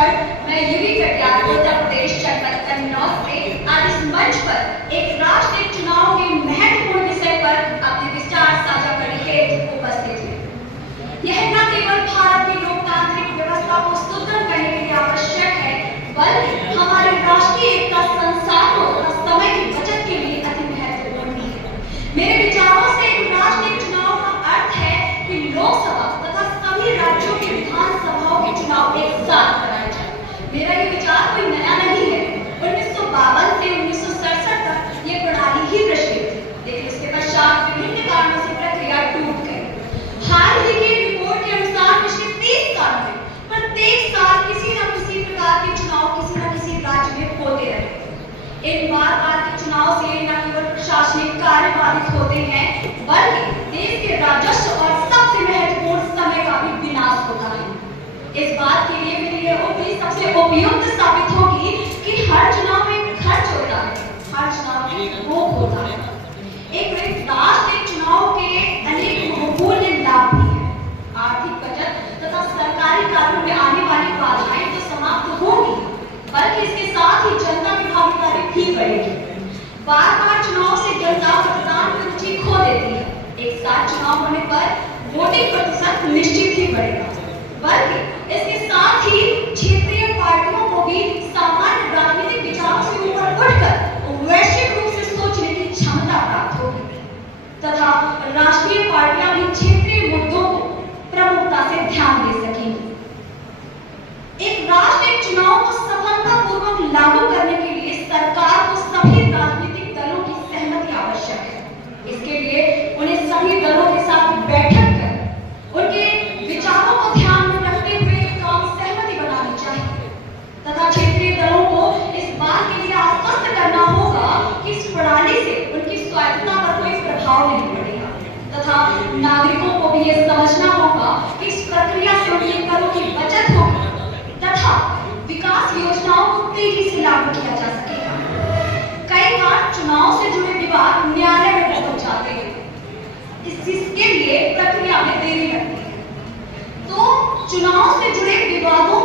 क्षण मैं यूवी कटियार उत्तर प्रदेश जनपद कन्नौज से आज इस मंच पर एक राष्ट्रीय चुनाव के महत्वपूर्ण विषय पर अपने विचार साझा करने के उपस्थित है। यह न केवल भारत की लोकतांत्रिक व्यवस्था को सुदृढ़ करने के लिए आवश्यक है, बल्कि हमारी राष्ट्रीय एकता, संसाधनों और समय की बचत के लिए अति महत्वपूर्ण भी है। मेरे विचारों से राष्ट्रीय चुनाव का अर्थ है कि लोकसभा तथा सभी राज्यों की विधानसभाओं के चुनाव एक साथ कराए जाए। मेरा ये विचार कोई नया नहीं है। 1952 से 1967 तक ये प्रणाली ही प्रचलित थी, लेकिन इसके पश्चात विभिन्न कारणों से प्रक्रिया टूट गई। हाल ही की रिपोर्ट के अनुसार पिछले 30 साल में प्रत्येक साल किसी न किसी प्रकार के चुनाव किसी न किसी राज्य में होते रहे। इन बार के चुनाव से न केवल प्रशासनिक कार्य बाधित होते हैं, बल्कि देश के राजस्व और सबसे महत्वपूर्ण समय का भी विनाश होता है। इस बात के लिए मेरी यह उक्ति सबसे उपयुक्त साबित होगी कि हर चुनाव में खर्च होता है, हर चुनाव में भोग होता है। एक राष्ट्रीय चुनाव के अनेक महत्वपूर्ण लाभ भी हैं। आर्थिक बचत तथा सरकारी कार्यों में आने वाली बाधाएं तो समाप्त होंगी, बल्कि इसके साथ ही जनता की भागीदारी भी बढ़ेगी। बार चुनाव से जनता मतदान की रुचि खो देती है। एक साथ चुनाव होने पर वोटिंग प्रतिशत निश्चित ही बढ़ेगा, बल्कि इसके साथ ही क्षेत्रीय पार्टियों को भी सामान्य राजनीतिक विचारों से ऊपर उठकर वैश्विक रूप से सोचने की क्षमता प्राप्त होगी तथा राष्ट्रीय पार्टियां भी क्षेत्रीय मुद्दों को प्रमुखता से ध्यान दे सकेंगी। एक राष्ट्रीय चुनाव को सफलतापूर्वक लागू करने के लिए सरकार को सभी राजनीतिक दलों की सहमति आवश्यक है। इसके लिए उन्हें सभी दलों के साथ बैठक कर उनके विचारों को ध्यान में रखते हुए काम सहमति बनानी चाहिए तथा क्षेत्रीय दलों को इस बात के लिए आश्वस्त करना होगा कि इस प्रणाली से उनकी स्वायत्तता पर कोई प्रभाव नहीं पड़ेगा तथा नागरिकों को भी यह समझना होगा कि इस प्रक्रिया से उनके करों की बचत होगी तथा विकास योजनाओं को तेजी से लागू किया जा सकेगा। कई बार चुनाव से जुड़े विवाद न्यायालय में पहुंच जाते हैं, इसके लिए प्रक्रिया में देरी लगती है। तो चुनाव से जुड़े विवादों